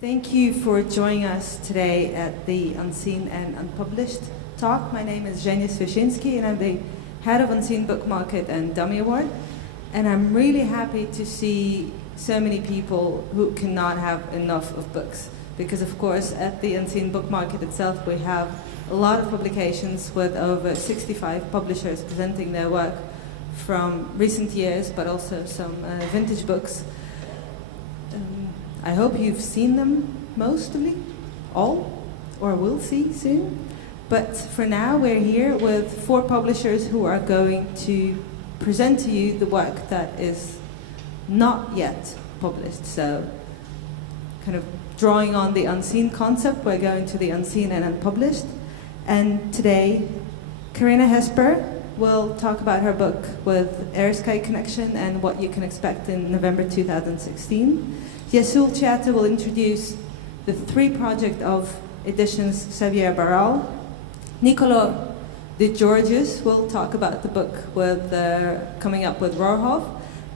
Thank you for joining us today at the Unseen and Unpublished talk. My name is Zhenya Swishinsky, and I'm the head of Unseen Book Market and Dummy Award. And I'm really happy to see so many people who cannot have enough of books. Because, of course, at the Unseen Book Market itself, we have a lot of publications with over 65 publishers presenting their work from recent years, but also some vintage books. I hope you've seen them, mostly, all, or will see soon. But for now, we're here with 4 publishers who are going to present to you the work that is not yet published. So, kind of drawing on the unseen concept, we're going to the unseen and unpublished. And today, Karina Hesper will talk about her book with Air-Sky Connection and what you can expect in November 2016. Yasul Chiata will introduce the 3 project of editions Xavier Barral. Nicolo De Georges will talk about the book with coming up with Rohrhoff,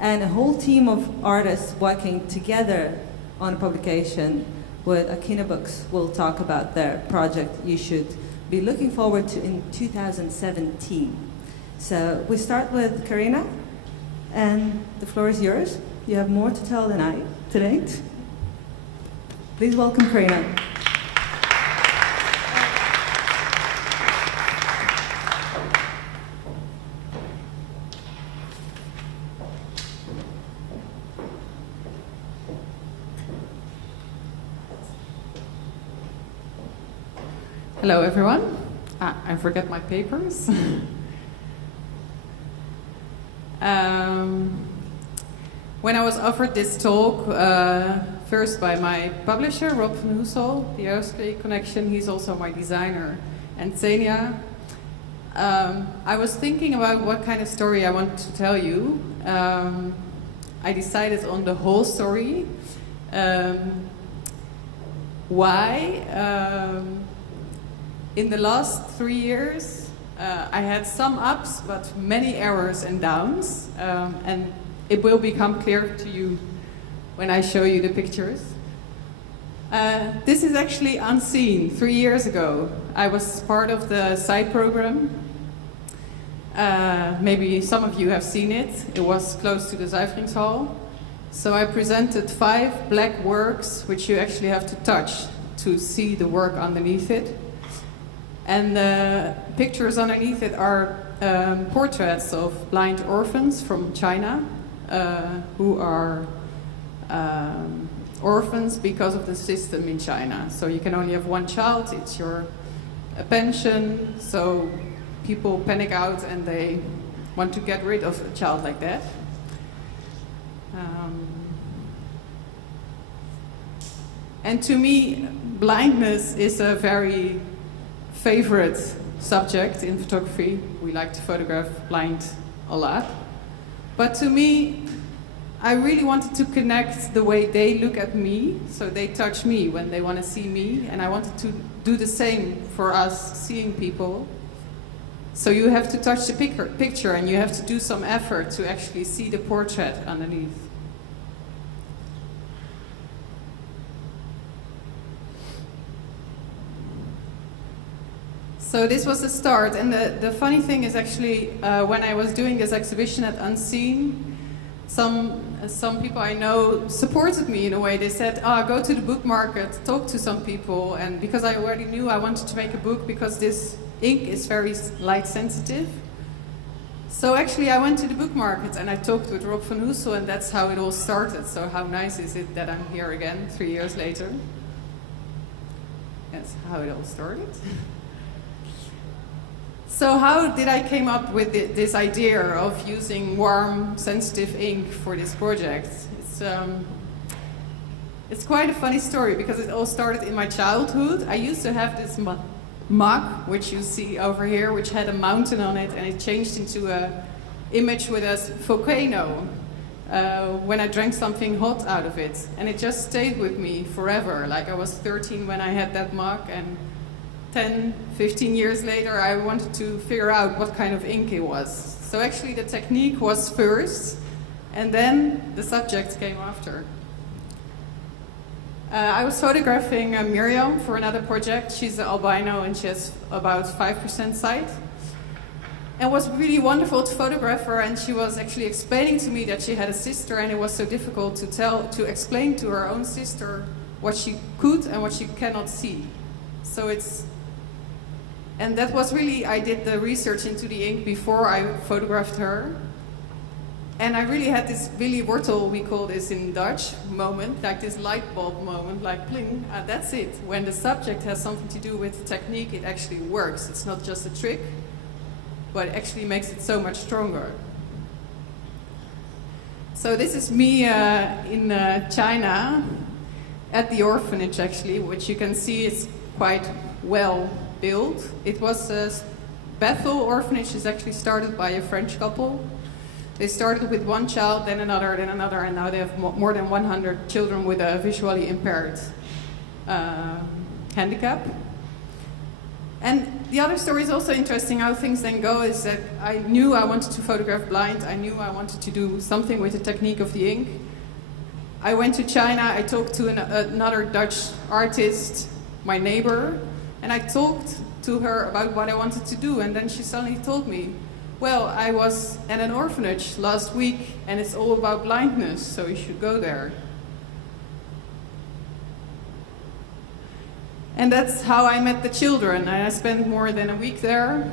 and a whole team of artists working together on a publication with Akina Books will talk about their project you should be looking forward to in 2017. So we start with Karina, and the floor is yours. You have more to tell than I today. Please welcome Karina. Hello, everyone. I forget my papers. When I was offered this talk, first by my publisher, Rob van Hoesel, the Air-Sky Connection, he's also my designer, and Xenia, I was thinking about what kind of story I want to tell you. I decided on the whole story. Why? In the last 3 years, I had some ups, but many errors and downs, and it will become clear to you when I show you the pictures. This is actually Unseen. 3 years ago, I was part of the side program. Maybe some of you have seen it. It was close to the Zuiveringshal. So I presented 5 black works, which you actually have to touch to see the work underneath it. And the pictures underneath it are portraits of blind orphans from China who are orphans because of the system in China. So you can only have one child, it's your pension, so people panic out and they want to get rid of a child like that. And to me, blindness is a very favorite subject in photography. We like to photograph blind a lot. But to me, I really wanted to connect the way they look at me, so they touch me when they want to see me, and I wanted to do the same for us seeing people. So you have to touch the picture and you have to do some effort to actually see the portrait underneath. So this was the start, and the funny thing is actually when I was doing this exhibition at Unseen, some people I know supported me in a way. They said, go to the book market, talk to some people, and because I already knew I wanted to make a book because this ink is very light sensitive. So actually I went to the book market and I talked with Rob van Hoesel, and that's how it all started. So how nice is it that I'm here again 3 years later? That's how it all started. So how did I came up with this idea of using warm, sensitive ink for this project? It's quite a funny story because it all started in my childhood. I used to have this mug, which you see over here, which had a mountain on it, and it changed into an image with a volcano when I drank something hot out of it. And it just stayed with me forever. Like I was 13 when I had that mug, and 10, 15 years later, I wanted to figure out what kind of ink it was. So actually the technique was first, and then the subject came after. I was photographing Miriam for another project. She's an albino and she has about 5% sight. And it was really wonderful to photograph her, and she was actually explaining to me that she had a sister, and it was so difficult to explain to her own sister what she could and what she cannot see. And that was really, I did the research into the ink before I photographed her. And I really had this Willy Wortel, we call this in Dutch, moment, like this light bulb moment, like pling, that's it. When the subject has something to do with technique, it actually works. It's not just a trick, but it actually makes it so much stronger. So this is me in China, at the orphanage actually, which you can see is quite well built. It was Bethel Orphanage is actually started by a French couple. They started with one child, then another, and now they have more than 100 children with a visually impaired handicap. And the other story is also interesting how things then go, is that I knew I wanted to photograph blind, I knew I wanted to do something with the technique of the ink. I went to China, I talked to another Dutch artist, my neighbor, and I talked to her about what I wanted to do, and then she suddenly told me, well, I was at an orphanage last week and it's all about blindness, so you should go there. And that's how I met the children, and I spent more than a week there.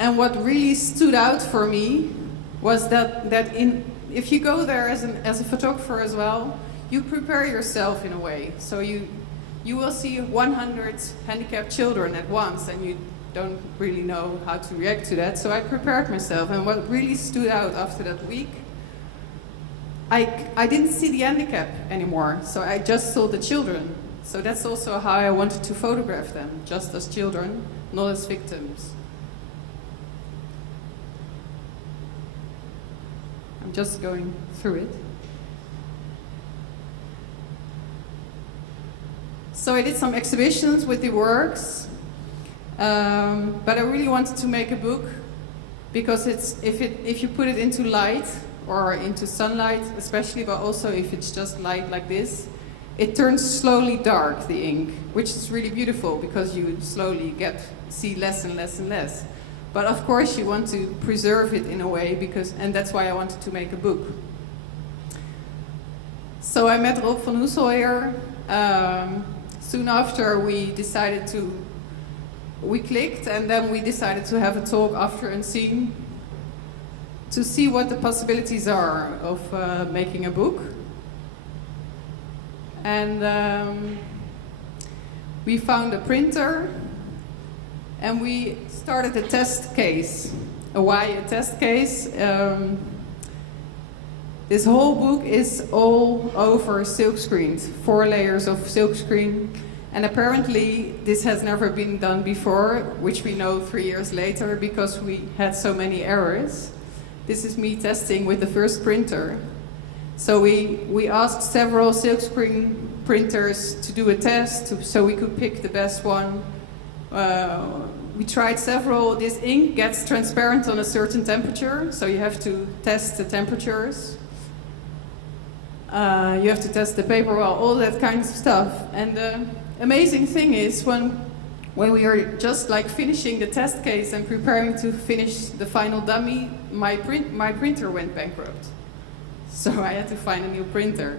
And what really stood out for me was that if you go there as a photographer as well, you prepare yourself in a way. So you will see 100 handicapped children at once, and you don't really know how to react to that. So I prepared myself, and what really stood out after that week, I didn't see the handicap anymore, so I just saw the children. So that's also how I wanted to photograph them, just as children, not as victims. I'm just going through it. So I did some exhibitions with the works, but I really wanted to make a book, because if you put it into light or into sunlight especially, but also if it's just light like this, it turns slowly dark, the ink, which is really beautiful because you slowly see less and less and less. But of course you want to preserve it in a way, and that's why I wanted to make a book. So I met Rob van Hoeselheer. Soon after we clicked, and then we decided to have a talk after Unseen to see what the possibilities are of making a book. And we found a printer, and we started a test case. Why a test case? This whole book is all over silkscreen, 4 layers of silkscreen. And apparently this has never been done before, which we know 3 years later because we had so many errors. This is me testing with the first printer. So we asked several silkscreen printers to do a test so we could pick the best one. We tried several. This ink gets transparent on a certain temperature, so you have to test the temperatures. You have to test the paper well, all that kind of stuff. And the amazing thing is when we were just like finishing the test case and preparing to finish the final dummy, my printer went bankrupt. So I had to find a new printer.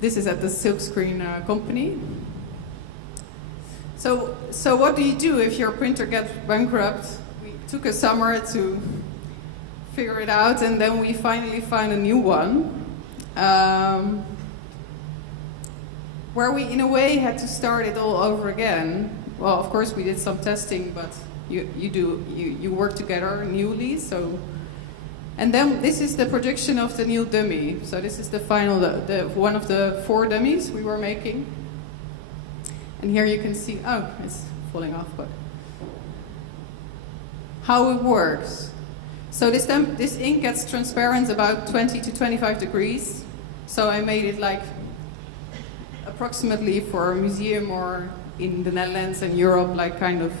This is at the silkscreen company. So what do you do if your printer gets bankrupt? We took a summer to figure it out, and then we finally found a new one. Where we, in a way, had to start it all over again. Well, of course, we did some testing, but you work together newly. So, and then this is the projection of the new dummy. So this is the final, one of the 4 dummies we were making. And here you can see, oh, it's falling off, but how it works. So this ink gets transparent about 20 to 25 degrees. So I made it like approximately for a museum or in the Netherlands and Europe, like kind of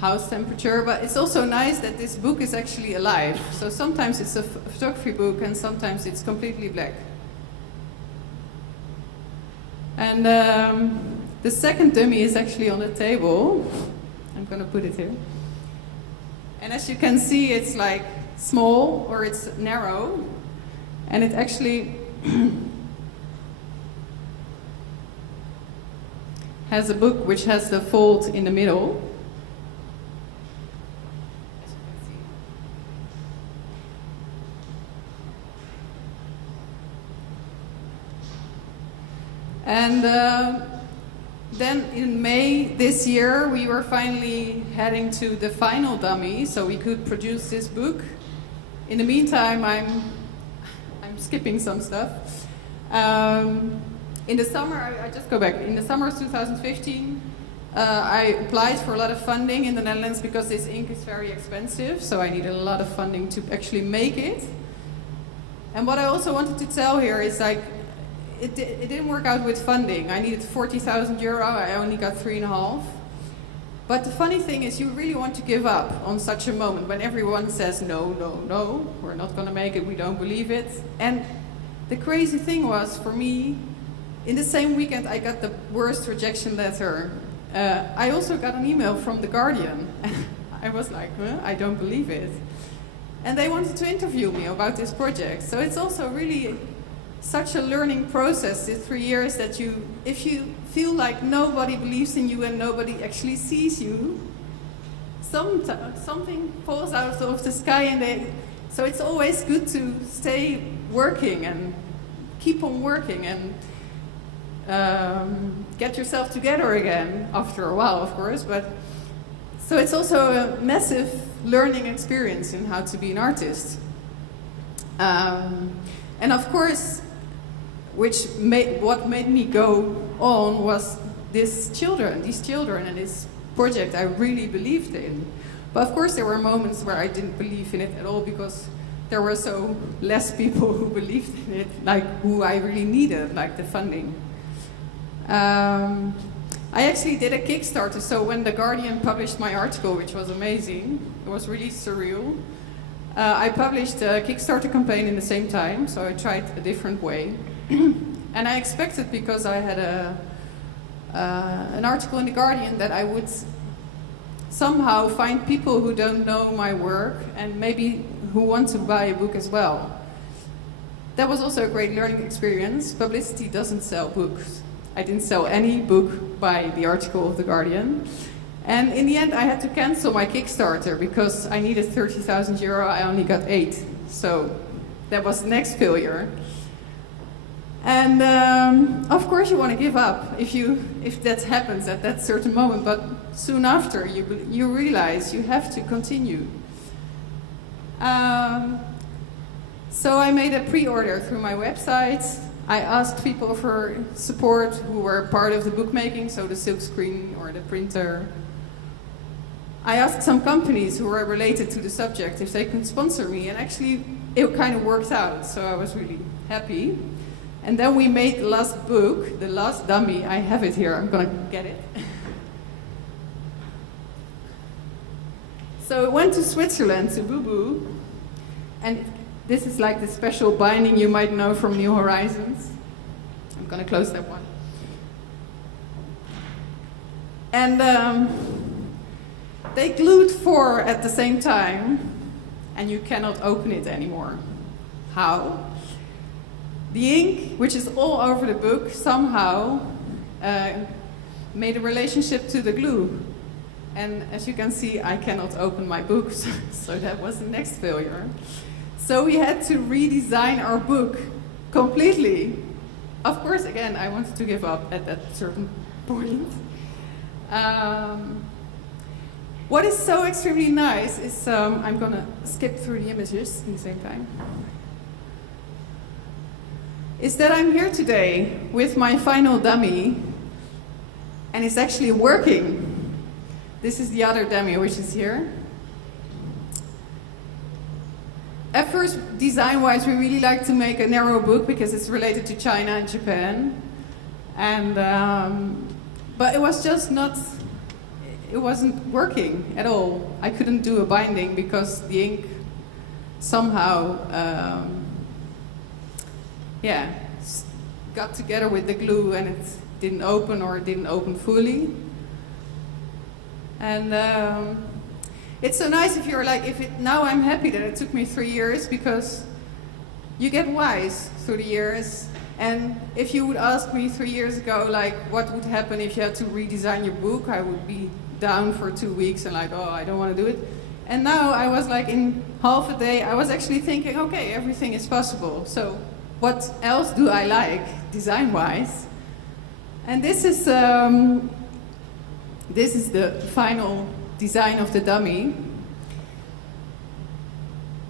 house temperature, but it's also nice that this book is actually alive. So sometimes it's a photography book and sometimes it's completely black. And the second dummy is actually on the table. I'm going to put it here. And as you can see, it's like small or it's narrow. And it actually has a book which has the fold in the middle. As you can see. And then in May this year, we were finally heading to the final dummy, so we could produce this book. In the meantime, I'm skipping some stuff. In the summer, I just go back. In the summer of 2015, I applied for a lot of funding in the Netherlands because this ink is very expensive, so I needed a lot of funding to actually make it. And what I also wanted to tell here is like, it didn't work out with funding. I needed 40,000 euro, I only got 3.5. But the funny thing is you really want to give up on such a moment when everyone says, no, no, no, we're not gonna make it, we don't believe it. And the crazy thing was, for me, in the same weekend I got the worst rejection letter. I also got an email from The Guardian. I was like, huh? I don't believe it. And they wanted to interview me about this project. So it's also really such a learning process, these 3 years, that if you feel like nobody believes in you and nobody actually sees you, something falls out of the sky, and so it's always good to stay working and keep on working and get yourself together again after a while, of course. But so it's also a massive learning experience in how to be an artist. And of course, what made me go on was these children and this project I really believed in. But of course there were moments where I didn't believe in it at all because there were so less people who believed in it, like who I really needed, like the funding. I actually did a Kickstarter, so when The Guardian published my article, which was amazing, it was really surreal. I published a Kickstarter campaign in the same time, so I tried a different way. And I expected, because I had an article in The Guardian, that I would somehow find people who don't know my work and maybe who want to buy a book as well. That was also a great learning experience. Publicity doesn't sell books. I didn't sell any book by the article of The Guardian. And in the end, I had to cancel my Kickstarter because I needed 30,000 euro. I only got 8. So that was the next failure. And of course you want to give up if that happens at that certain moment, but soon after you realize you have to continue. So I made a pre-order through my website. I asked people for support who were part of the bookmaking, so the silkscreen or the printer. I asked some companies who were related to the subject if they could sponsor me, and actually it kind of worked out, so I was really happy. And then we made the last book, the last dummy. I have it here, I'm gonna get it. So it went to Switzerland, to Boo Boo, and this is like the special binding you might know from New Horizons. I'm gonna close that one. And they glued 4 at the same time, and you cannot open it anymore. How? The ink, which is all over the book, somehow made a relationship to the glue. And as you can see, I cannot open my books, so that was the next failure. So we had to redesign our book completely. Of course, again, I wanted to give up at that certain point. What is so extremely nice is, I'm gonna skip through the images at the same time, is that I'm here today with my final dummy, and it's actually working. This is the other dummy, which is here. At first, design-wise, we really like to make a narrow book because it's related to China and Japan. And, but it was just not, it wasn't working at all. I couldn't do a binding because the ink somehow, got together with the glue and it didn't open, or it didn't open fully. And it's so nice if you're like, now I'm happy that it took me 3 years, because you get wise through the years. And if you would ask me 3 years ago, like, what would happen if you had to redesign your book, I would be down for 2 weeks and like, oh, I don't want to do it. And now I was like, in half a day, I was actually thinking, okay, everything is possible. So what else do I like, design-wise? And this is the final design of the dummy,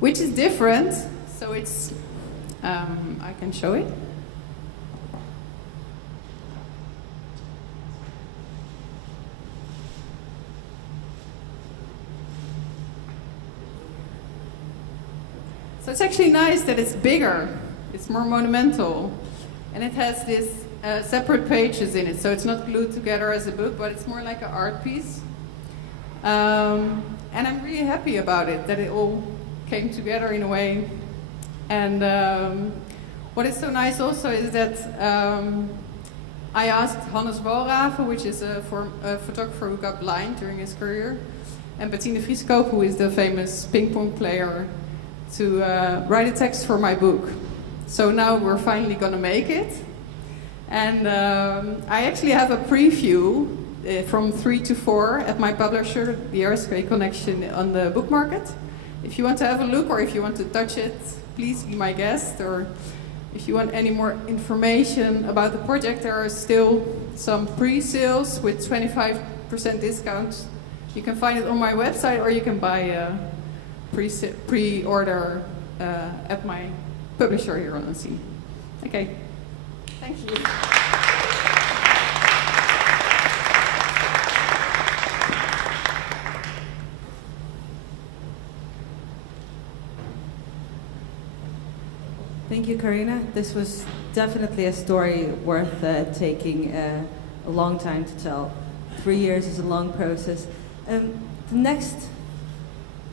which is different. So it's, I can show it. So it's actually nice that it's bigger, it's more monumental, and it has this separate pages in it, so it's not glued together as a book, but it's more like an art piece. And I'm really happy about it, that it all came together in a way. And what is so nice also is that I asked Hannes Walraven, which is a photographer who got blind during his career, and Bettine Vrieskoop, who is the famous ping pong player, to write a text for my book. So now we're finally gonna make it. And I actually have a preview from 3 to 4 at my publisher, the Earthquake Connection, on the book market. If you want to have a look, or if you want to touch it, please be my guest. Or if you want any more information about the project, there are still some pre-sales with 25% discount. You can find it on my website, or you can buy a pre-order at my publisher here on Unseen. Okay, thank you. Thank you, Karina. This was definitely a story worth taking a long time to tell. 3 years is a long process. The next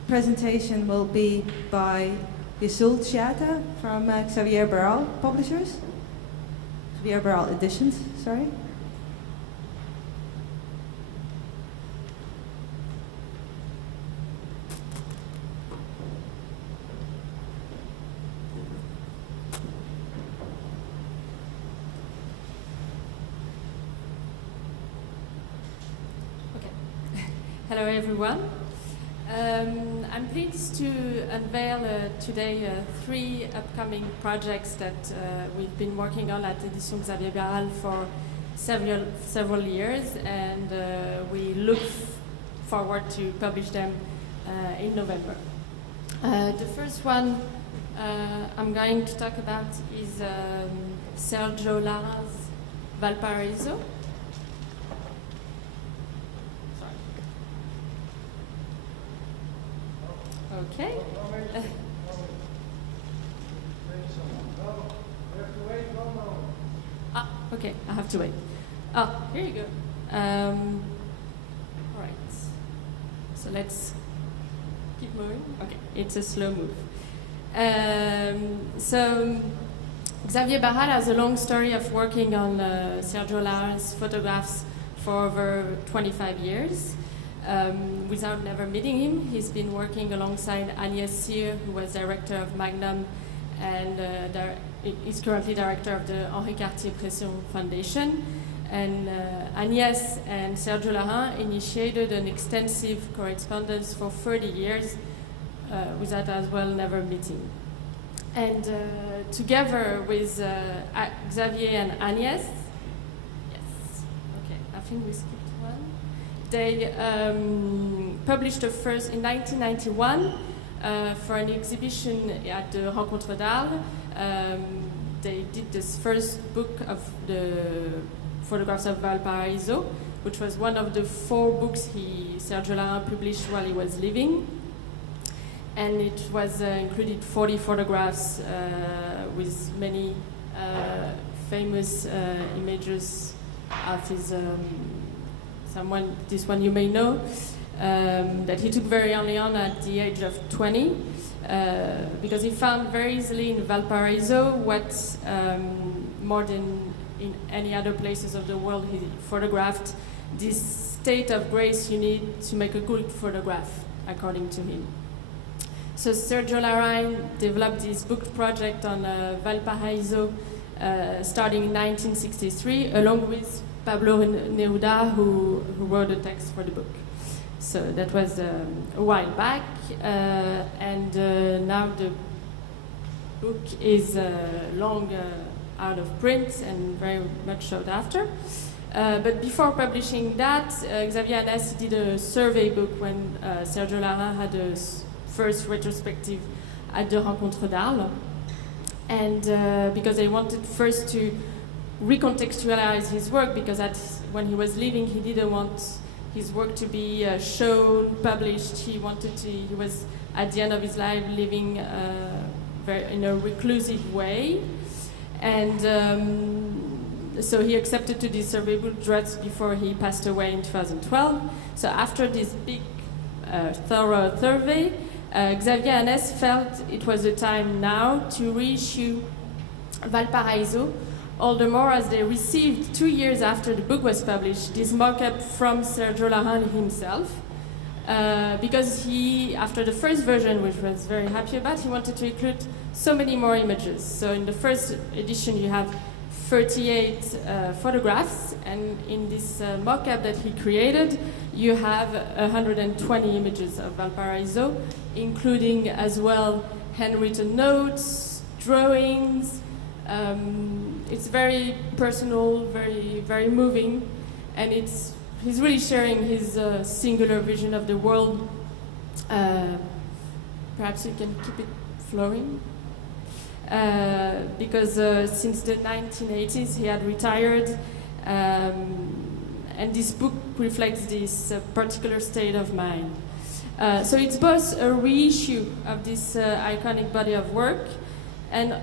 presentation will be by Ysul Chiata from Xavier Barral Publishers. Xavier Barral Editions, sorry. Hello everyone. I'm pleased to unveil today 3 upcoming projects that we've been working on at Edition Xavier Barral for several years, and we look forward to publish them in November. The first one I'm going to talk about is Sergio Lara's Valparaiso. Okay. Okay, I have to wait. Here you go. All right. So let's keep moving. Okay, it's a slow move. So Xavier Barral has a long story of working on Sergio Lara's photographs for over 25 years. Without never meeting him, he's been working alongside Agnès Cyr, who was director of Magnum, and is currently director of the Henri Cartier-Bresson Foundation. And Agnès and Sergio Lara initiated an extensive correspondence for 30 years without as well never meeting. And together with Xavier and Agnès, yes, okay, I think we skipped one. They published the first in 1991 for an exhibition at the Rencontre d'Arles. They did this first book of the photographs of Valparaiso, which was one of the 4 books Sergio Lara published while he was living. And it was included 40 photographs with many famous images of his this one you may know, that he took very early on at the age of 20, because he found very easily in Valparaiso what, more than in any other places of the world he photographed, this state of grace you need to make a good photograph, according to him. So Sergio Larraín developed this book project on Valparaiso starting in 1963, along with Pablo Neruda, who wrote the text for the book. So that was a while back, and now the book is long out of print and very much sought after. But before publishing that, Xavier Anès did a survey book when Sergio Larraín had a first retrospective at the Rencontre d'Arles. And because they wanted first to recontextualize his work, because when he was living, he didn't want his work to be shown, published. He was at the end of his life living in a reclusive way. And so he accepted to do this survey book just before he passed away in 2012. So after this big, thorough survey, Xavier Anès felt it was the time now to reissue Valparaiso, all the more as they received 2 years after the book was published this mock-up from Sergio Larraín himself, because he, after the first version, which was very happy about, he wanted to include so many more images. So in the first edition you have 38 photographs, and in this mock-up that he created, you have 120 images of Valparaiso, including as well handwritten notes, drawings. It's very personal, very, very moving, and he's really sharing his singular vision of the world. Perhaps you can keep it flowing. Because since the 1980s he had retired, and this book reflects this particular state of mind. So it's both a reissue of this iconic body of work and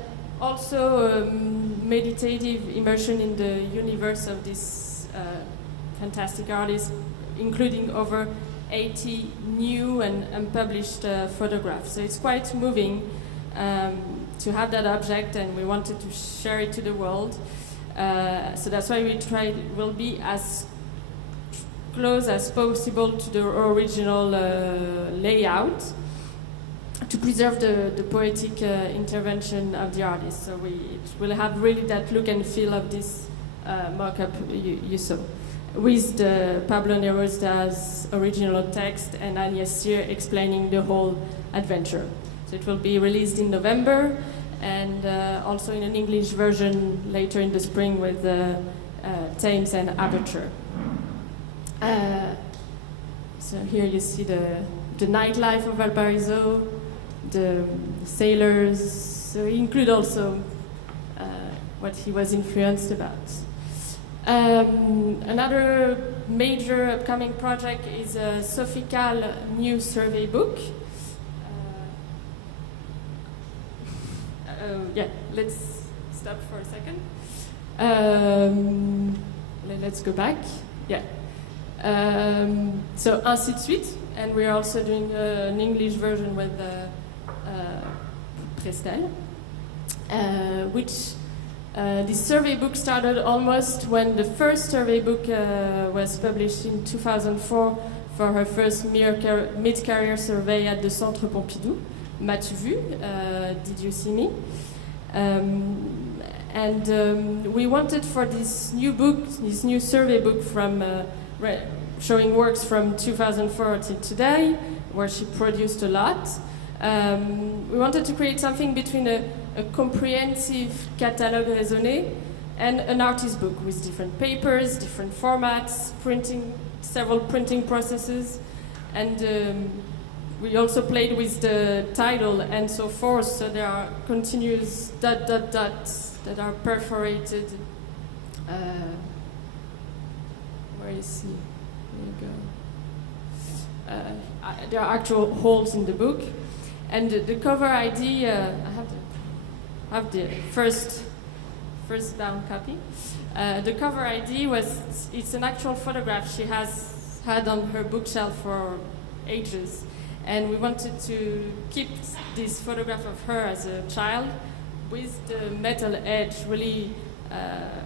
also meditative immersion in the universe of this fantastic artist, including over 80 new and unpublished photographs. So it's quite moving to have that object, and we wanted to share it to the world. So that's why we'll be as close as possible to the original layout, to preserve the poetic intervention of the artist. So it will have really that look and feel of this mock-up you saw, with the Pablo Neruda's original text and Agnès Cyr explaining the whole adventure. So it will be released in November, and also in an English version later in the spring with Thames and Aperture. So here you see the nightlife of Valparaiso, the sailors. So we include also what he was influenced about. Another major upcoming project is a Sophie Calle new survey book. Yeah, let's stop for a second. Let's go back. Yeah. So Ainsi de suite, and we're also doing an English version with Prestel, which this survey book started almost when the first survey book was published in 2004 for her first mid-career survey at the Centre Pompidou. M'as-tu vu? Did you see me? We wanted for this new book, this new survey book from showing works from 2004 to today, where she produced a lot. We wanted to create something between a comprehensive catalogue raisonné and an artist book with different papers, different formats, several printing processes, and we also played with the title and so forth, so there are continuous ... that are perforated. Where is he? There you go. There are actual holes in the book. And the cover ID, I have the first first bound copy. The cover ID it's an actual photograph she has had on her bookshelf for ages. And we wanted to keep this photograph of her as a child with the metal edge, really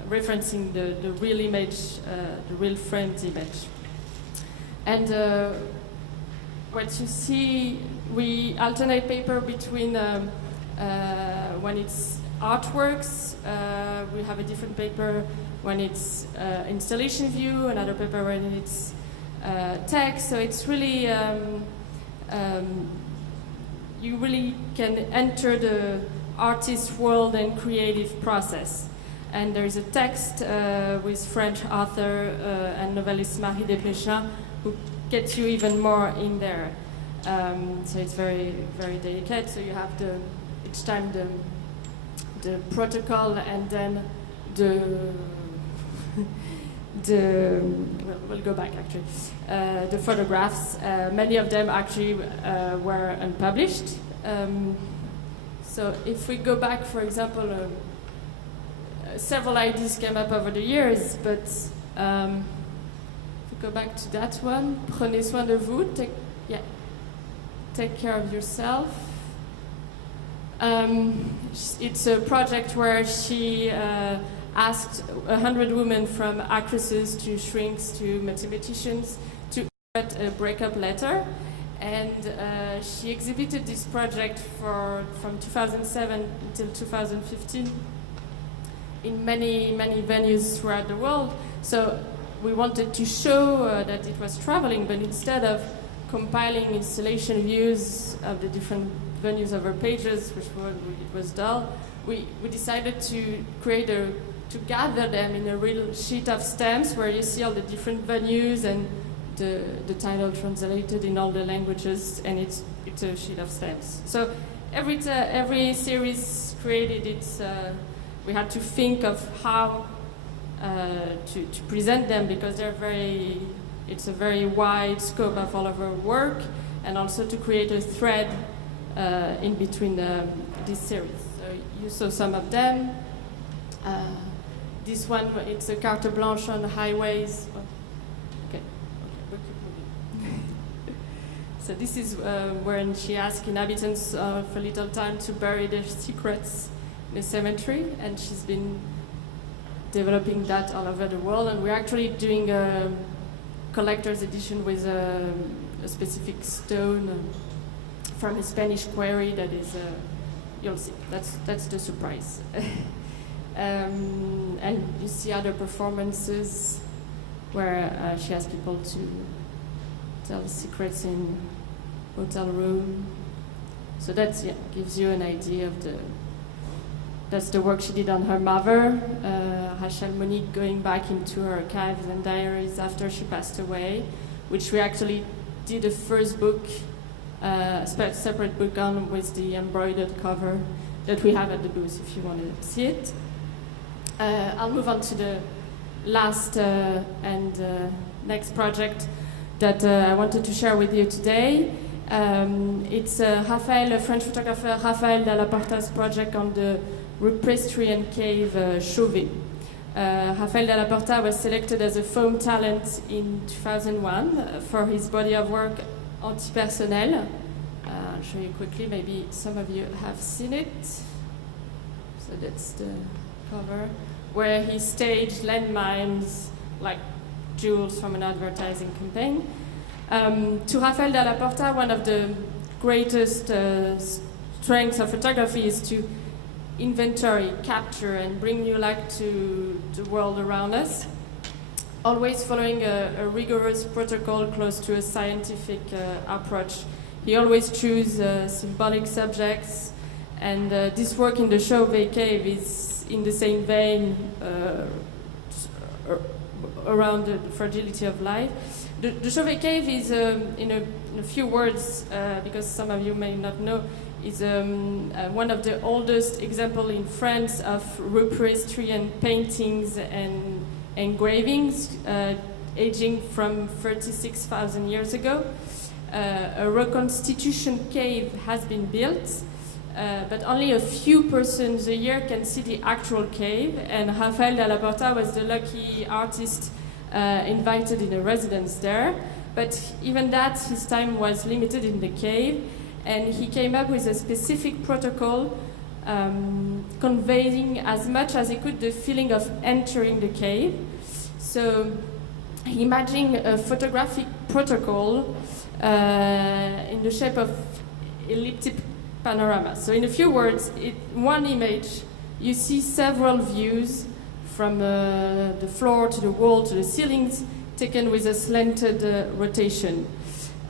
referencing the real image, the real framed image. And what you see, we alternate paper between when it's artworks, we have a different paper when it's installation view, another paper when it's text. So it's really you really can enter the artist's world and creative process. And there is a text with French author and novelist Marie Desplechin who gets you even more in there. So it's very, very delicate. So you have each time the protocol and then we'll go back actually. The photographs, many of them actually were unpublished. So if we go back, for example, several ideas came up over the years, but if we go back to that one, prenez soin de vous, take care of yourself. It's a project where she asked 100 women, from actresses to shrinks to mathematicians, to write a breakup letter. And she exhibited this project from 2007 until 2015 in many, many venues throughout the world. So we wanted to show that it was traveling, but instead of compiling installation views of the different venues of her pages, which it was dull, we decided to to gather them in a real sheet of stamps where you see all the different venues and the title translated in all the languages, and it's a sheet of stamps. So every series created, we had to think of how to present them, because it's a very wide scope of all of our work, and also to create a thread in between these series. So you saw some of them. This one, it's a carte blanche on highways. Okay, we'll keep moving. So this is when she asked inhabitants for a little time to bury their secrets in a cemetery, and she's been developing that all over the world. And we're actually doing a collector's edition with a specific stone from a Spanish quarry that is, you'll see, that's the surprise. And you see other performances where she has people to tell secrets in hotel room. So that gives you an idea of that's the work she did on her mother, Rachel Monique, going back into her archives and diaries after she passed away, which we actually did a first book, separate book on, with the embroidered cover that we have at the booth if you want to see it. I'll move on to the last and next project that I wanted to share with you today. It's a French photographer Raphaël Dalla Porta's project on the Ruprestrian cave Chauvet. Raphaël Dalla Porta was selected as a foam talent in 2001 for his body of work Antipersonnel. I'll show you quickly, maybe some of you have seen it. So that's the cover, where he staged landmines like jewels from an advertising campaign. To Raphaël Dalla Porta, one of the greatest strengths of photography is to inventory, capture, and bring new light to the world around us, always following a rigorous protocol close to a scientific approach. He always chooses symbolic subjects, and this work in the Chauvet cave is in the same vein around the fragility of life. The Chauvet cave is, in a few words, because some of you may not know, is one of the oldest examples in France of Ruprestrian paintings and engravings, aging from 36,000 years ago. A reconstitution cave has been built but only a few persons a year can see the actual cave, and Rafael Della Porta was the lucky artist invited in a residence there. But even that, his time was limited in the cave, and he came up with a specific protocol conveying as much as he could the feeling of entering the cave. So he imagined a photographic protocol in the shape of elliptic panorama. So in a few words, in one image, you see several views from the floor to the wall to the ceilings, taken with a slanted rotation.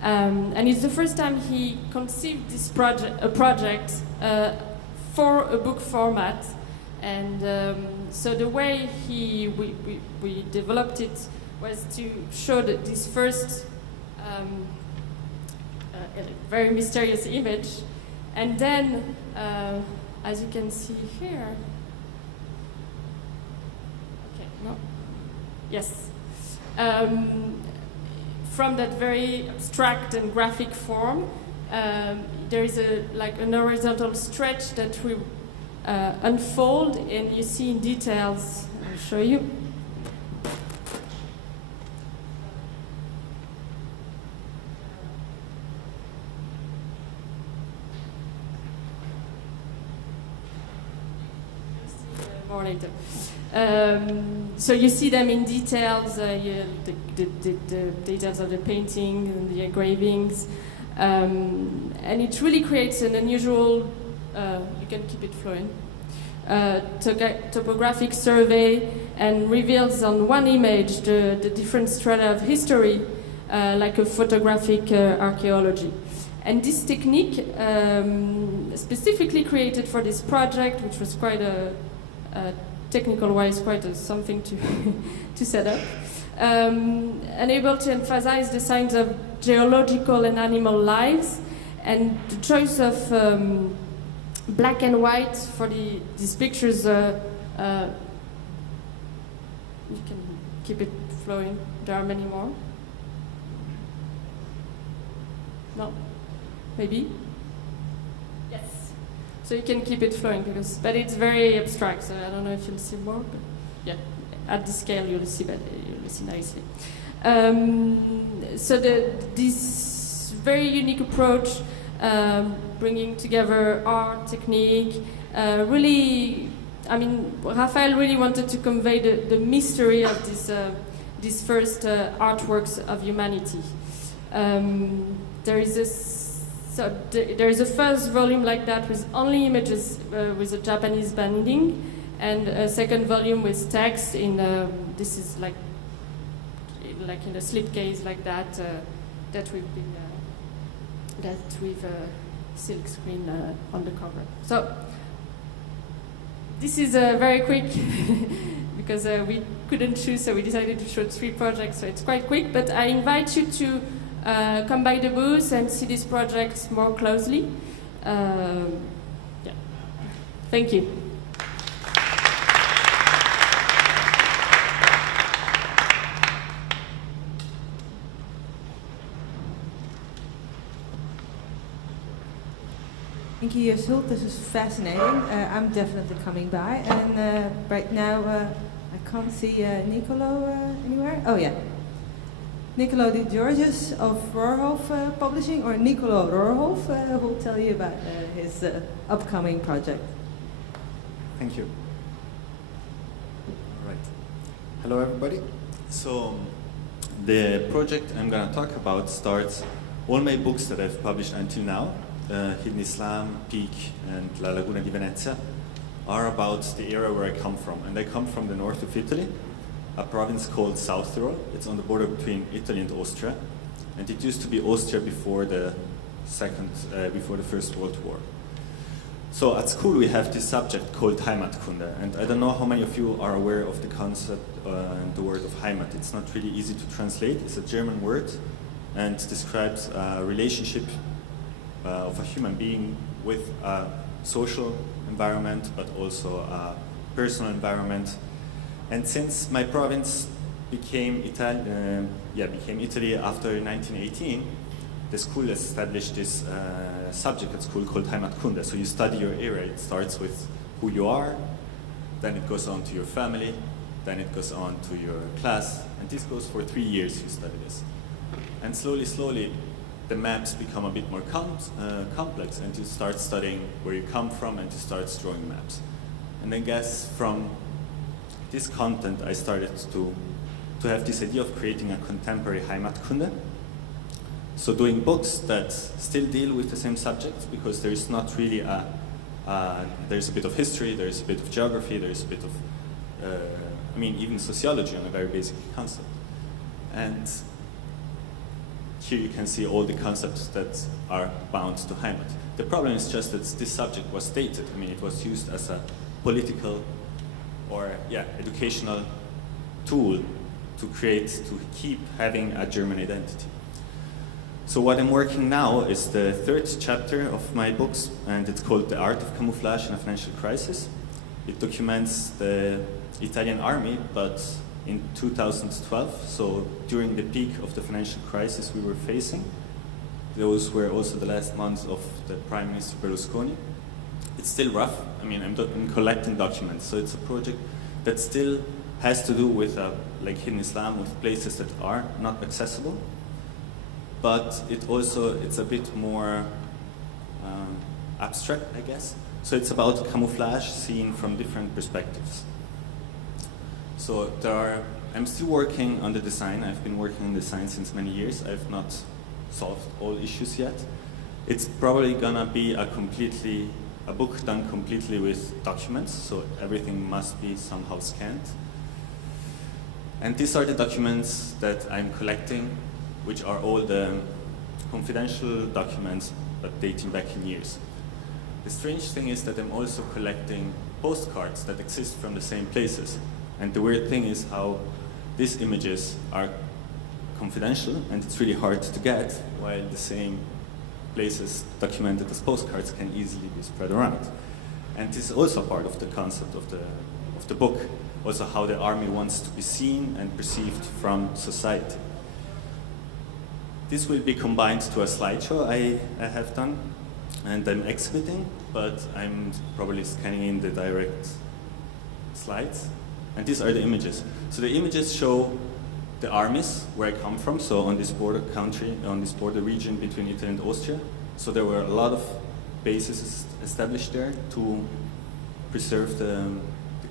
And it's the first time he conceived this project for a book format. And so the way we developed it was to show that this first very mysterious image. And then, as you can see here, okay, no, yes. From that very abstract and graphic form, there is an horizontal stretch that we unfold, and you see in details. I'll show you. More later. So you see them in details, the details of the painting and the engravings, and it really creates an unusual, you can keep it flowing, topographic survey, and reveals on one image the different strata of history, like a photographic archaeology. And this technique, specifically created for this project, which was quite technical-wise, quite something to to set up, and able to emphasize the signs of geological and animal lives, and the choice of black and white for these pictures. You can keep it flowing. There are many more. No, maybe. Yes. So you can keep it flowing but it's very abstract. So I don't know if you'll see more, but yeah, at this scale you'll see nicely. So this very unique approach, bringing together art, technique, really, I mean, Raphael really wanted to convey the mystery of these first artworks of humanity. There is a first volume like that with only images with a Japanese binding, and a second volume with text in this is like in a slipcase like that that we've silk screen on the cover. So this is very quick because we couldn't choose, so we decided to show 3 projects. So it's quite quick, but I invite you to come by the booth and see these projects more closely. Yeah. Thank you. Thank you, Yusuf. This is fascinating. I'm definitely coming by. And right now, I can't see Nicolo anywhere. Oh, yeah. Nicolo de Georges of Roerhof Publishing, or Nicolo Roerhof, will tell you about his upcoming project. Thank you. All right. Hello, everybody. So the project I'm going to talk about starts all my books that I've published until now, Hidden Islam, Peak, and La Laguna di Venezia, are about the area where I come from. And I come from the north of Italy, a province called South Tyrol. It's on the border between Italy and Austria, and it used to be Austria before the First World War. So at school we have this subject called Heimatkunde, and I don't know how many of you are aware of the concept and the word of Heimat. It's not really easy to translate. It's a German word and describes a relationship of a human being with a social environment, but also a personal environment. And since my province became Italy after 1918, the school has established this subject at school called Heimatkunde. So you study your area. It starts with who you are, then it goes on to your family, then it goes on to your class, and this goes for 3 years. You study this, and slowly, the maps become a bit more complex, and you start studying where you come from, and you start drawing maps. And I guess from this content, I started to have this idea of creating a contemporary Heimatkunde. So doing books that still deal with the same subjects, because there is not really there's a bit of history, there's a bit of geography, there's a bit of, even sociology on a very basic concept. And here you can see all the concepts that are bound to Heimat. The problem is just that this subject was dated. It was used as a political or educational tool to keep having a German identity. So what I'm working now is the 3rd chapter of my books, and it's called The Art of Camouflage in a Financial Crisis. It documents the Italian army, but in 2012, so during the peak of the financial crisis we were facing. Those were also the last months of the Prime Minister Berlusconi. It's still rough. I'm collecting documents, so it's a project that still has to do with like hidden Islam, with places that are not accessible. But it's a bit more abstract, I guess. So it's about camouflage seen from different perspectives. So I'm still working on the design. I've been working on design since many years. I've not solved all issues yet. It's probably gonna be a book done completely with documents, so everything must be somehow scanned. And these are the documents that I'm collecting, which are all the confidential documents, but dating back in years. The strange thing is that I'm also collecting postcards that exist from the same places. And the weird thing is how these images are confidential, and it's really hard to get, while the same places documented as postcards can easily be spread around. And this is also part of the concept of the book, also how the army wants to be seen and perceived from society. This will be combined to a slideshow I have done, and I'm exhibiting, but I'm probably scanning in the direct slides. And these are the images. So the images show the armies where I come from, so on this border region between Italy and Austria. So there were a lot of bases established there to preserve the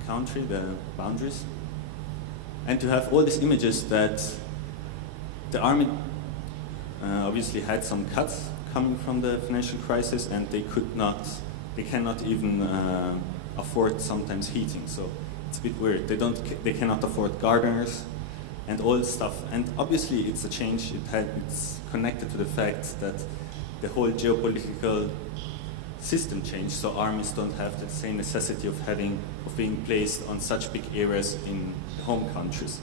country, the boundaries. And to have all these images that the army obviously had some cuts coming from the financial crisis, and they cannot even afford sometimes heating. So it's a bit weird. They cannot afford gardeners and all stuff. And obviously it's a change. It's connected to the fact that the whole geopolitical system changed, so armies don't have the same necessity of being placed on such big areas in the home countries.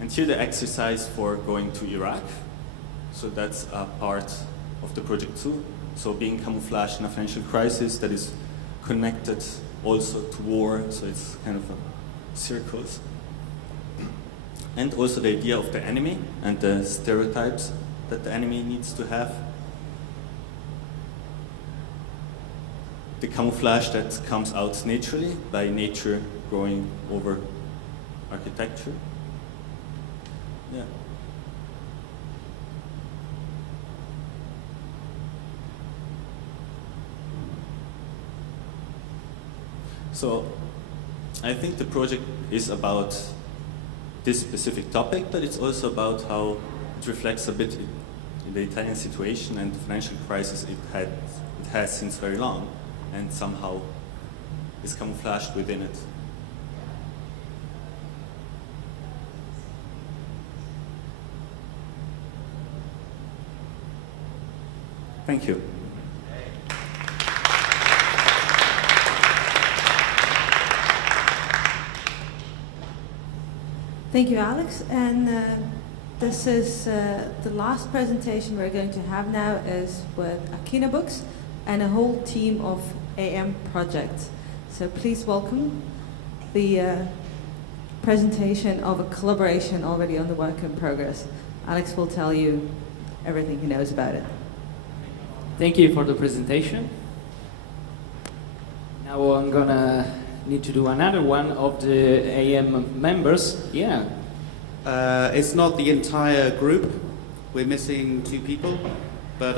And here the exercise for going to Iraq. So that's a part of the project too. So being camouflaged in a financial crisis that is connected also to war, so it's kind of circles. And also the idea of the enemy and the stereotypes that the enemy needs to have. The camouflage that comes out naturally by nature growing over architecture. Yeah. So I think the project is about this specific topic, but it's also about how it reflects a bit in the Italian situation and the financial crisis it has since very long, and somehow is camouflaged within it. Thank you. Thank you, Alex. And this is the last presentation we're going to have now is with Akina Books and a whole team of AM projects. So please welcome the presentation of a collaboration already on the work in progress. Alex will tell you everything he knows about it. Thank you for the presentation. Now I'm gonna need to do another one of the AM members. Yeah. It's not the entire group. We're missing 2 people, but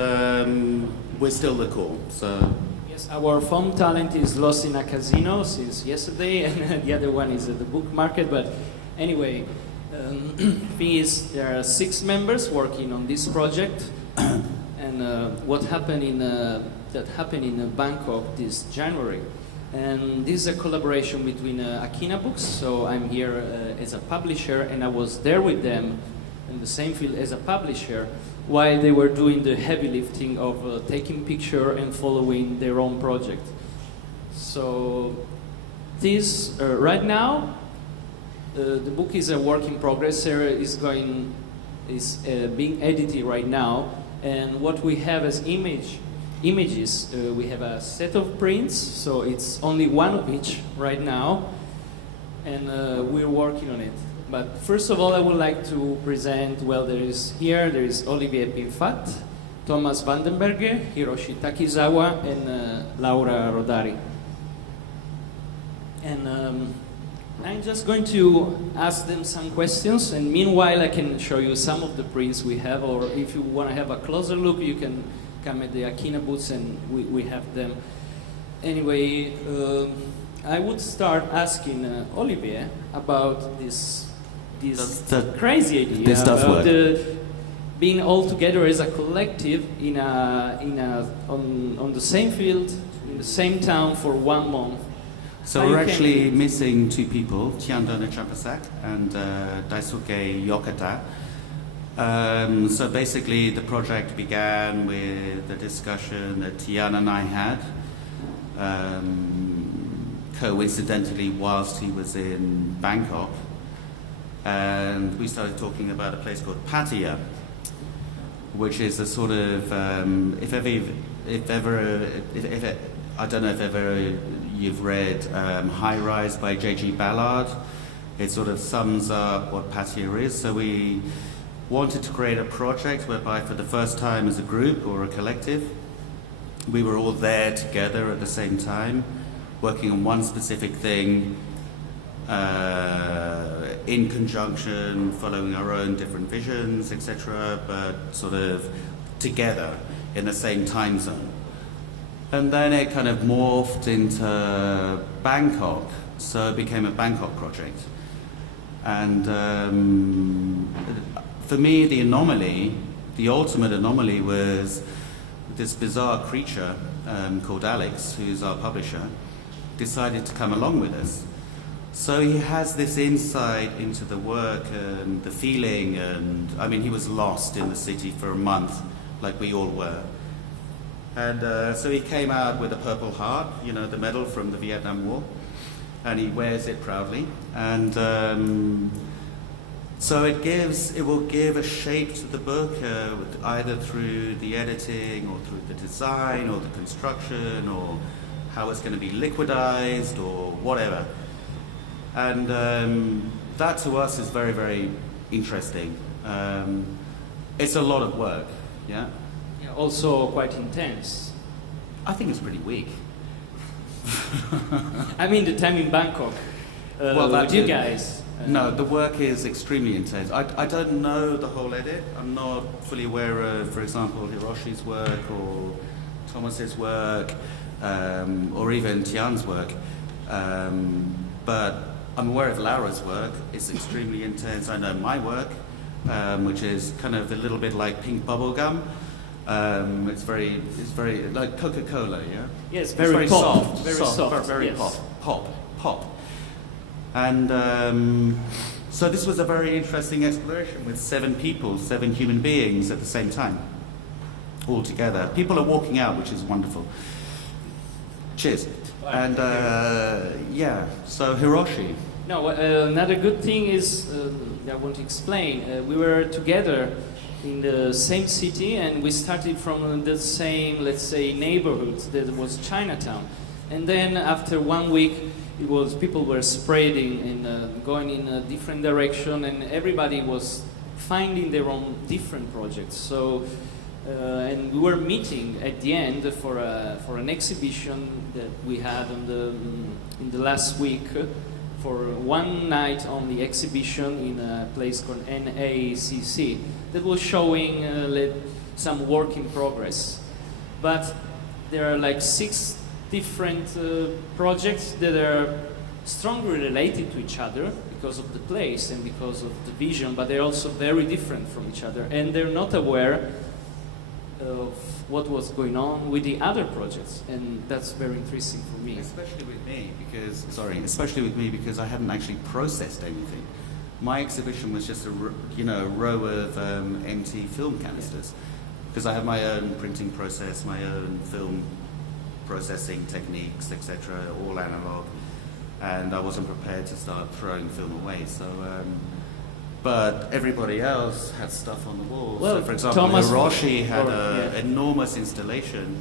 we're still the core. So Yes, our phone talent is lost in a casino since yesterday, and the other one is at the book market. But anyway, thing is, there are 6 members working on this project, and what happened in that happened in Bangkok this January. And this is a collaboration between Akina Books, so I'm here as a publisher, and I was there with them in the same field as a publisher while they were doing the heavy lifting of taking picture and following their own project. So this, right now, the book is a work in progress. Sarah is being edited right now, and what we have as images, we have a set of prints, so it's only one of each right now, and we're working on it. But first of all, I would like to present, well, there is Olivier Pinfat, Thomas Vandenberger, Hiroshi Takizawa, and Laura Rodari. And I'm just going to ask them some questions, and meanwhile I can show you some of the prints we have, or if you want to have a closer look, you can come at the Akina booths and we have them. Anyway, I would start asking Olivier about this crazy idea this does about work. being all together as a collective on the same field, in the same town for 1 month. So How we're you can- actually missing 2 people, Tiandone Champasak and Daisuke Yokata. So basically the project began with the discussion that Tian and I had, coincidentally whilst he was in Bangkok. And we started talking about a place called Pattaya, which is a sort of, I don't know if ever you've read High Rise by J.G. Ballard. It sort of sums up what Pattaya is. So we wanted to create a project whereby for the first time as a group or a collective, we were all there together at the same time, working on one specific thing, in conjunction, following our own different visions, etc., but sort of together in the same time zone. And then it kind of morphed into Bangkok, so it became a Bangkok project. And for me, the ultimate anomaly was this bizarre creature called Alex, who's our publisher, decided to come along with us. So he has this insight into the work and the feeling, and I mean, he was lost in the city for a month, like we all were. And so he came out with a Purple Heart, you know, the medal from the Vietnam War, and he wears it proudly. And so it will give a shape to the book, either through the editing or through the design or the construction or how it's going to be liquidized or whatever. And that to us is very, very interesting. It's a lot of work, yeah? Yeah, also quite intense. I think it's pretty weak. I mean, the time in Bangkok, Well, with that's you it. guys. No, the work is extremely intense. I don't know the whole edit. I'm not fully aware of, for example, Hiroshi's work or Thomas's work, or even Tian's work. But I'm aware of Laura's work. It's extremely intense. I know my work, which is kind of a little bit like pink bubble gum. It's very like Coca-Cola, yeah? Yes, It's very pop, soft, very soft, very yes. pop. And so this was a very interesting exploration with 7 people, 7 human beings at the same time, all together. People are walking out, which is wonderful. Cheers. And yeah, so Hiroshi. No, another good thing is, I want to explain, we were together in the same city and we started from the same, let's say, neighborhood that was Chinatown. And then after 1 week, people were spreading and going in a different direction and everybody was finding their own different projects. So, and we were meeting at the end for an exhibition that we had in the last week for one night on the exhibition in a place called NACC that was showing some work in progress. But there are like 6 different projects that are strongly related to each other because of the place and because of the vision, but they're also very different from each other, and they're not aware of what was going on with the other projects, and that's very interesting for me. Especially with me because I hadn't actually processed anything. My exhibition was just a row of empty film canisters, because I have my own printing process, my own film processing techniques, etc., all analog, and I wasn't prepared to start throwing film away. So, but everybody else had stuff on the walls. Well, so for example, Thomas Hiroshi had an enormous installation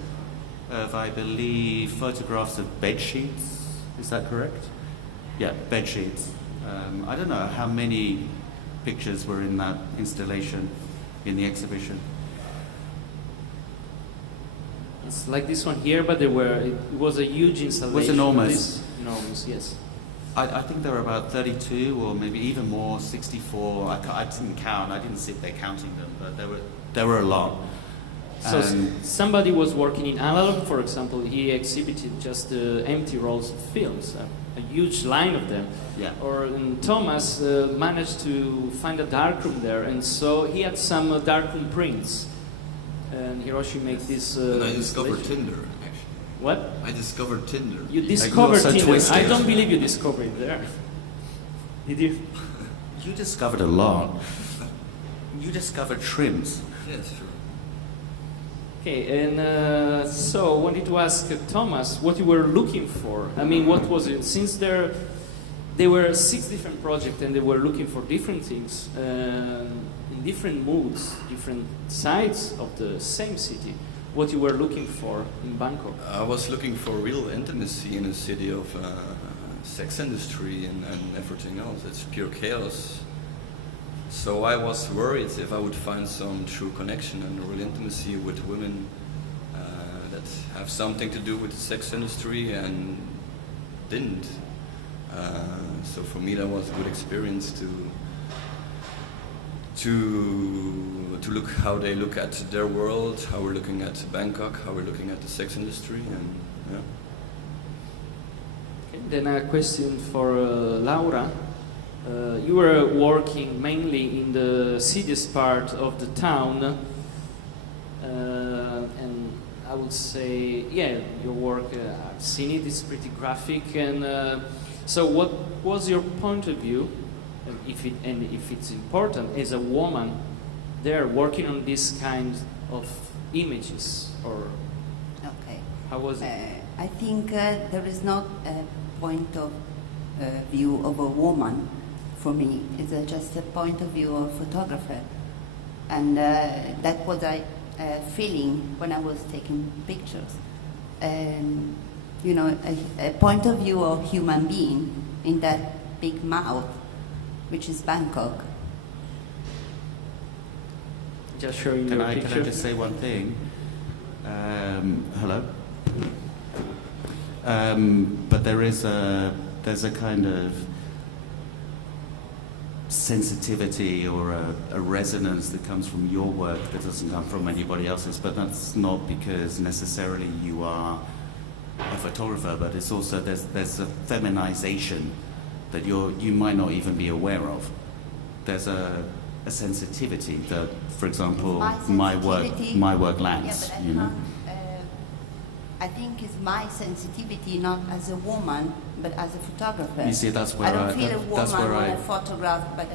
of, I believe, photographs of bed sheets. Is that correct? Yeah, bed sheets. I don't know how many pictures were in that installation in the exhibition. It's like this one here, but it was a huge installation. It was enormous. Enormous, yes. I think there were about 32 or maybe even more, 64. I didn't count. I didn't sit there counting them, but there were a lot. So somebody was working in analog, for example. He exhibited just empty rolls of films, a huge line of them. Yeah. Or Thomas managed to find a darkroom there, and so he had some darkroom prints. And Hiroshi made this. And I discovered Tinder. What? I discovered Tinder. You discovered so Tinder. twisted. I don't believe you discovered it there. Did you? You discovered a lot. You discovered trims. Yes, sure. Okay, and so I wanted to ask Thomas what you were looking for. I mean, what was it? Since there were 6 different projects and they were looking for different things in different moods, different sides of the same city. What you were looking for in Bangkok? I was looking for real intimacy in a city of sex industry and everything else. It's pure chaos. So I was worried if I would find some true connection and real intimacy with women that have something to do with the sex industry, and didn't. So for me that was a good experience to look how they look at their world, how we're looking at Bangkok, how we're looking at the sex industry, and yeah. Okay, then a question for Laura. You were working mainly in the city's part of the town, and I would say, yeah, your work, I've seen it, it's pretty graphic, and so what was your point of view, if it's important, as a woman there working on this kind of images, or Okay. how was it? I think there is not a point of view of a woman for me. It's just a point of view of photographer. And that was I feeling when I was taking pictures. A point of view of human being in that big mouth, which is Bangkok. Just show you Can your I picture. just say one thing? Hello. But there's a kind of sensitivity or a resonance that comes from your work that doesn't come from anybody else's. But that's not because necessarily you are a photographer, but it's also there's a feminization that you might not even be aware of. There's a sensitivity that, for example, my work lacks. Yeah, but you know. I think it's my sensitivity, not as a woman, but as a photographer. You see, that's where I don't feel a that's woman where when I I photograph, but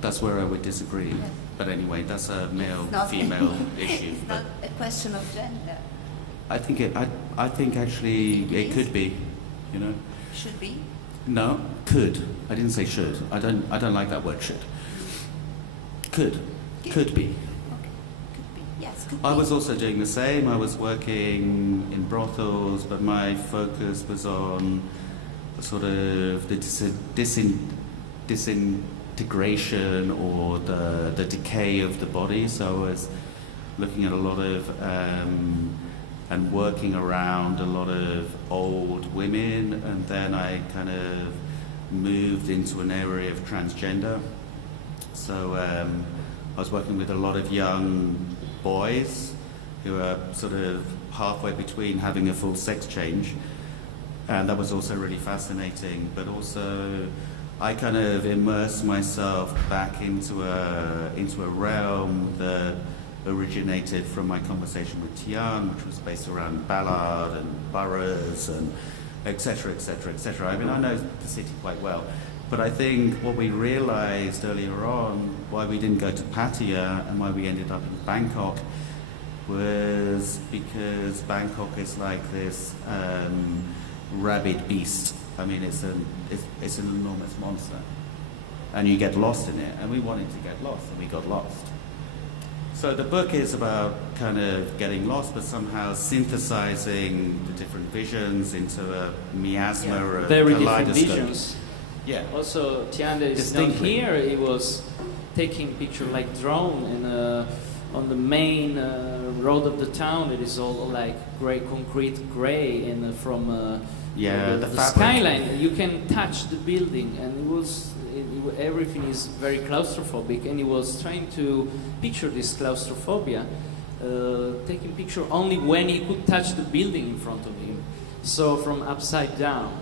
that's where I would disagree. Yes. But anyway, that's a not- male-female issue. It's But not a question of gender. I think actually it could be, you know. Should be. No, could. I didn't say should. I don't like that word should. Could be. Okay, could be. Yes, could be. I was also doing the same. I was working in brothels, but my focus was on sort of the degradation or the decay of the body. So I was looking at a lot of and working around a lot of old women, and then I kind of moved into an area of transgender. So I was working with a lot of young boys who are sort of halfway between having a full sex change, and that was also really fascinating. But also I kind of immersed myself back into a realm that originated from my conversation with Tian, which was based around Ballard and boroughs and et cetera, et cetera, et cetera. I mean, I know the city quite well, but I think what we realized earlier on, why we didn't go to Pattaya and why we ended up in Bangkok, was because Bangkok is like this rabid beast. I mean, it's an enormous monster, and you get lost in it. And we wanted to get lost, and we got lost. So the book is about kind of getting lost, but somehow synthesizing the different visions into a miasma of very different kaleidoscope. visions. Yeah. Also, Tian is not Distinctly. here. He was taking picture like drone, and on the main road of the town, it is all like gray, concrete gray, and from the fabric. skyline, you can touch the building, and everything is very claustrophobic, and he was trying to picture this claustrophobia, taking picture only when he could touch the building in front of him, so from upside down.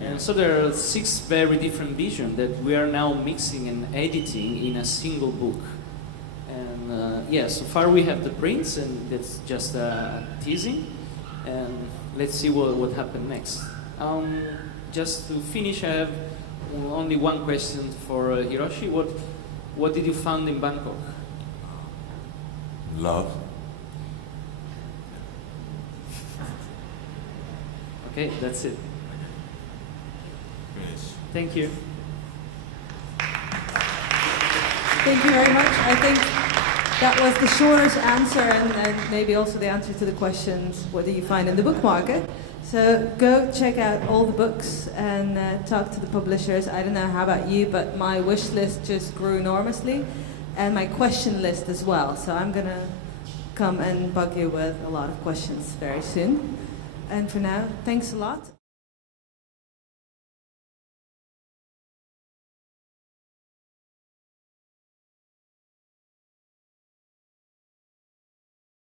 And so there are 6 very different visions that we are now mixing and editing in a single book. And so far we have the prints, and that's just teasing, and let's see what happens next. Just to finish, I have only one question for Hiroshi. What did you find in Bangkok? Love. Okay, that's it. Finish. Thank you. Thank you very much. I think that was the shortest answer, and maybe also the answer to the questions, what do you find in the book market? So go check out all the books and talk to the publishers. I don't know how about you, but my wish list just grew enormously, and my question list as well. So I'm going to come and bug you with a lot of questions very soon. And for now, thanks a lot.